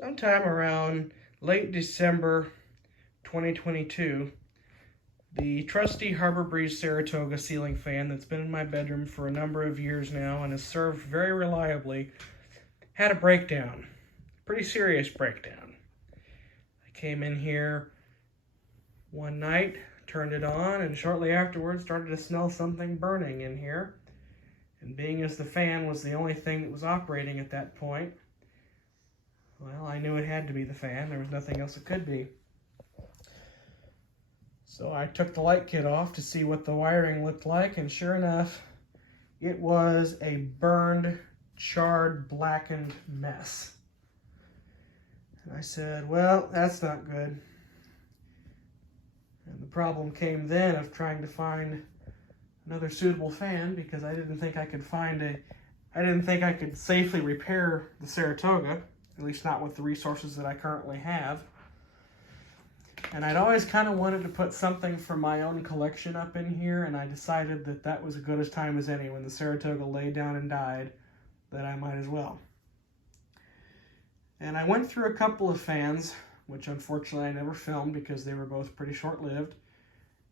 Sometime around late December 2022, the trusty Harbor Breeze Saratoga ceiling fan that's been in my bedroom for a number of years now and has served very reliably had a breakdown. Pretty serious breakdown. I came in here one night, turned it on, and shortly afterwards started to smell something burning in here. And being as the fan was the only thing that was operating at that point, well, I knew it had to be the fan. There was nothing else it could be. So I took the light kit off to see what the wiring looked like, and sure enough, it was a burned, charred, blackened mess. And I said, well, that's not good. And the problem came then of trying to find another suitable fan, because I didn't think I could safely repair the Saratoga, at least not with the resources that I currently have. And I'd always kind of wanted to put something from my own collection up in here, and I decided that that was as good a time as any. When the Saratoga laid down and died, that I might as well. And I went through a couple of fans, which unfortunately I never filmed because they were both pretty short-lived.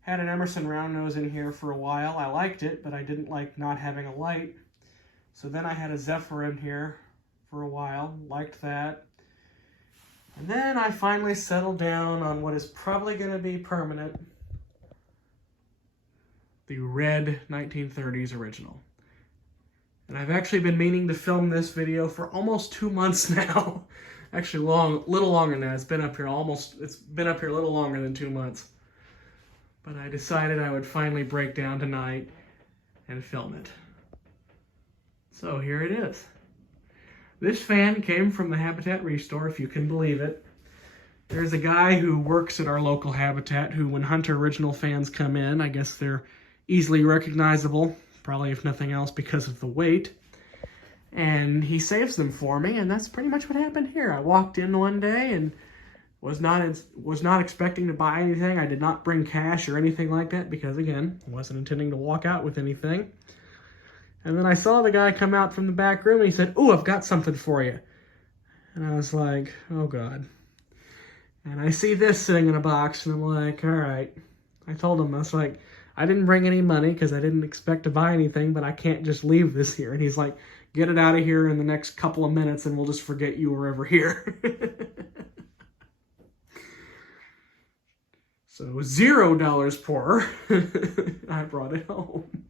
Had an Emerson round nose in here for a while. I liked it, but I didn't like not having a light. So then I had a Zephyr in here for a while, liked that. And then I finally settled down on what is probably going to be permanent, the red 1930s original. And I've actually been meaning to film this video for almost 2 months now. Actually, little longer than that. It's been up here a little longer than 2 months. But I decided I would finally break down tonight and film it. So here it is. This fan came from the Habitat Restore, if you can believe it. There's a guy who works at our local Habitat who, when Hunter Original fans come in, I guess they're easily recognizable, probably if nothing else because of the weight. And he saves them for me, and that's pretty much what happened here. I walked in one day and was not expecting to buy anything. I did not bring cash or anything like that because, again, I wasn't intending to walk out with anything. And then I saw the guy come out from the back room and he said, "Ooh, I've got something for you." And I was like, oh God. And I see this sitting in a box and I'm like, all right. I told him, I was like, I didn't bring any money because I didn't expect to buy anything, but I can't just leave this here. And he's like, get it out of here in the next couple of minutes and we'll just forget you were ever here. So $0 poorer, I brought it home.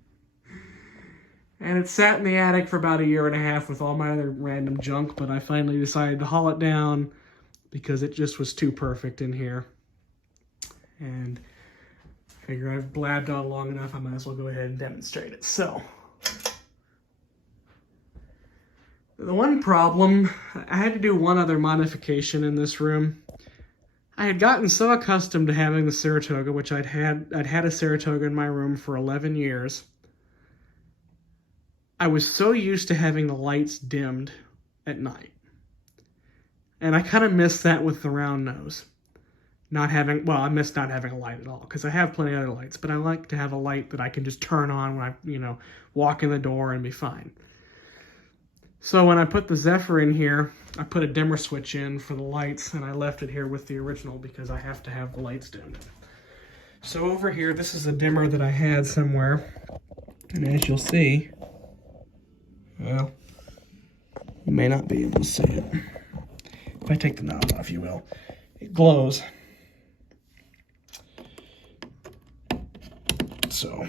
And it sat in the attic for about 1.5 years with all my other random junk, but I finally decided to haul it down because it just was too perfect in here. And I figure I've blabbed on long enough, I might as well go ahead and demonstrate it. So, the one problem, I had to do one other modification in this room. I had gotten so accustomed to having the Saratoga, which I'd had a Saratoga in my room for 11 years. I was so used to having the lights dimmed at night. And I kind of missed that with the round nose. I missed not having a light at all, because I have plenty of other lights, but I like to have a light that I can just turn on when I, walk in the door and be fine. So when I put the Zephyr in here, I put a dimmer switch in for the lights, and I left it here with the original because I have to have the lights dimmed. So over here, this is a dimmer that I had somewhere, and as you'll see, well, you may not be able to see it. If I take the knob off, you will. It glows. So,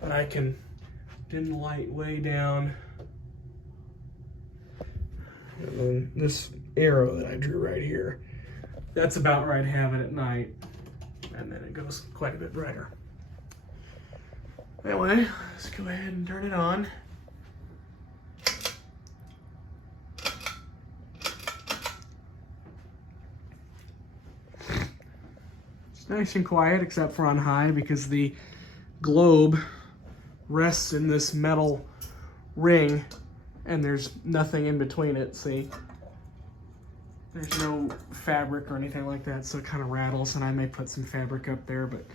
but I can dim the light way down. And then this arrow that I drew right here, that's about where I'd have it at night. And then it goes quite a bit brighter. Anyway, let's go ahead and turn it on. It's nice and quiet, except for on high, because the globe rests in this metal ring and there's nothing in between it. See, there's no fabric or anything like that, so it kind of rattles, and I may put some fabric up there, but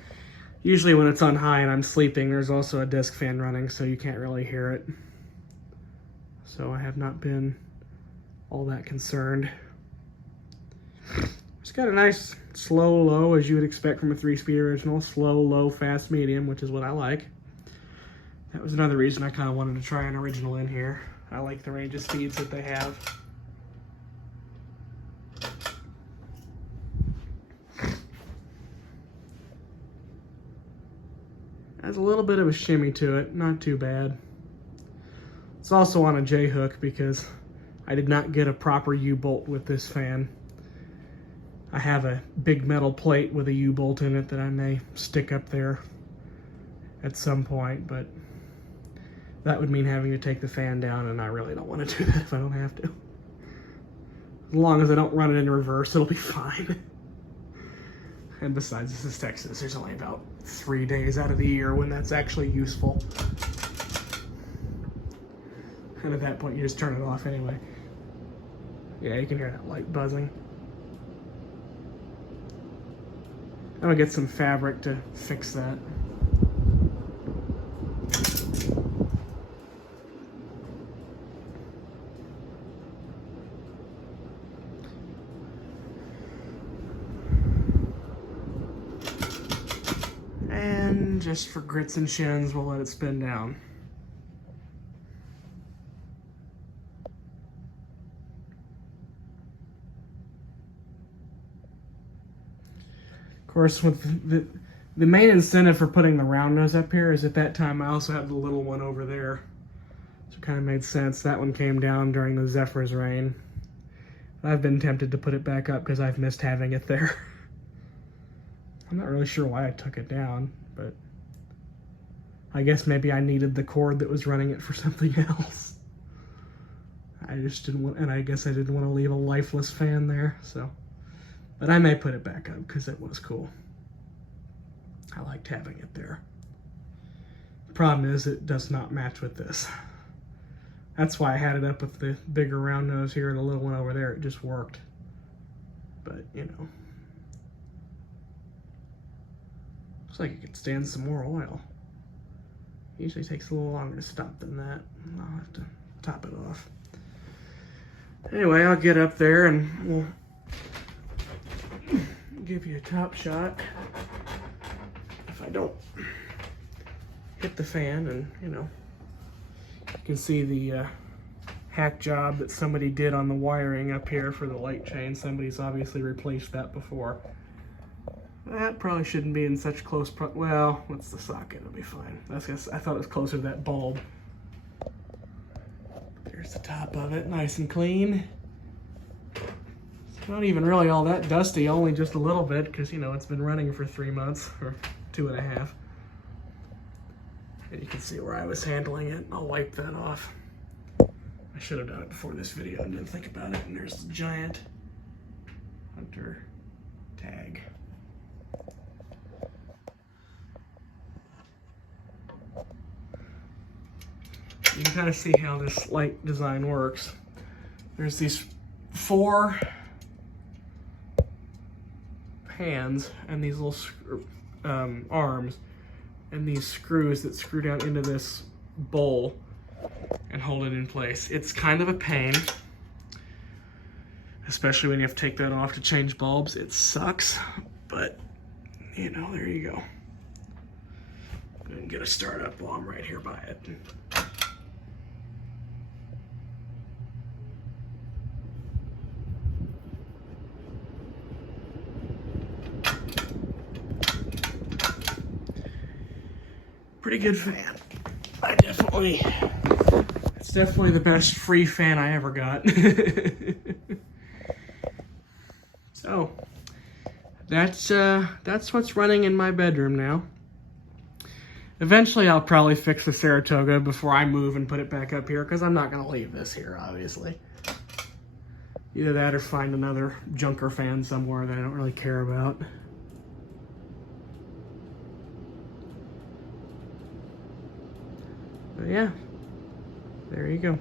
usually when it's on high and I'm sleeping, there's also a desk fan running, so you can't really hear it. So I have not been all that concerned. It's got a nice slow, low, as you would expect from a 3-speed original. Slow, low, fast, medium, which is what I like. That was another reason I kind of wanted to try an original in here. I like the range of speeds that they have. Has a little bit of a shimmy to it, not too bad. It's also on a J-hook because I did not get a proper U-bolt with this fan. I have a big metal plate with a U-bolt in it that I may stick up there at some point, but that would mean having to take the fan down, and I really don't want to do that if I don't have to. As long as I don't run it in reverse, it'll be fine. And besides, this is Texas. There's only about 3 days out of the year when that's actually useful. And at that point, you just turn it off anyway. Yeah, you can hear that light buzzing. I'm gonna get some fabric to fix that. And just for grits and shins, we'll let it spin down. Of course, with the main incentive for putting the round nose up here is at that time I also had the little one over there. So it kind of made sense. That one came down during the Zephyr's reign. I've been tempted to put it back up because I've missed having it there. I'm not really sure why I took it down, but I guess maybe I needed the cord that was running it for something else. I just didn't want, and I guess I didn't want to leave a lifeless fan there, so. But I may put it back up because it was cool. I liked having it there. The problem is it does not match with this. That's why I had it up with the bigger round nose here and the little one over there. It just worked. But, you know. Looks like it could stand some more oil. Usually takes a little longer to stop than that. I'll have to top it off. Anyway, I'll get up there and we'll give you a top shot if I don't hit the fan, and you know, you can see the hack job that somebody did on the wiring up here for the light chain. Somebody's obviously replaced that before. That probably shouldn't be in such close well, what's the socket? It'll be fine. I thought it was closer to that bulb. There's the top of it, nice and clean. It's not even really all that dusty, only just a little bit, because, you know, it's been running for 3 months, or 2.5. And you can see where I was handling it. I'll wipe that off. I should have done it before this video and didn't think about it. And there's the giant Hunter tag. You can kind of see how this light design works. There's these 4 hands and these little arms and these screws that screw down into this bowl and hold it in place. It's kind of a pain, especially when you have to take that off to change bulbs. It sucks, but you know, there you go. Go ahead and get a start up while I'm right here by it. Pretty good fan. It's definitely the best free fan I ever got. So that's what's running in my bedroom now. Eventually I'll probably fix the Saratoga before I move and put it back up here, because I'm not going to leave this here, obviously. Either that or find another junker fan somewhere that I don't really care about. But yeah, there you go.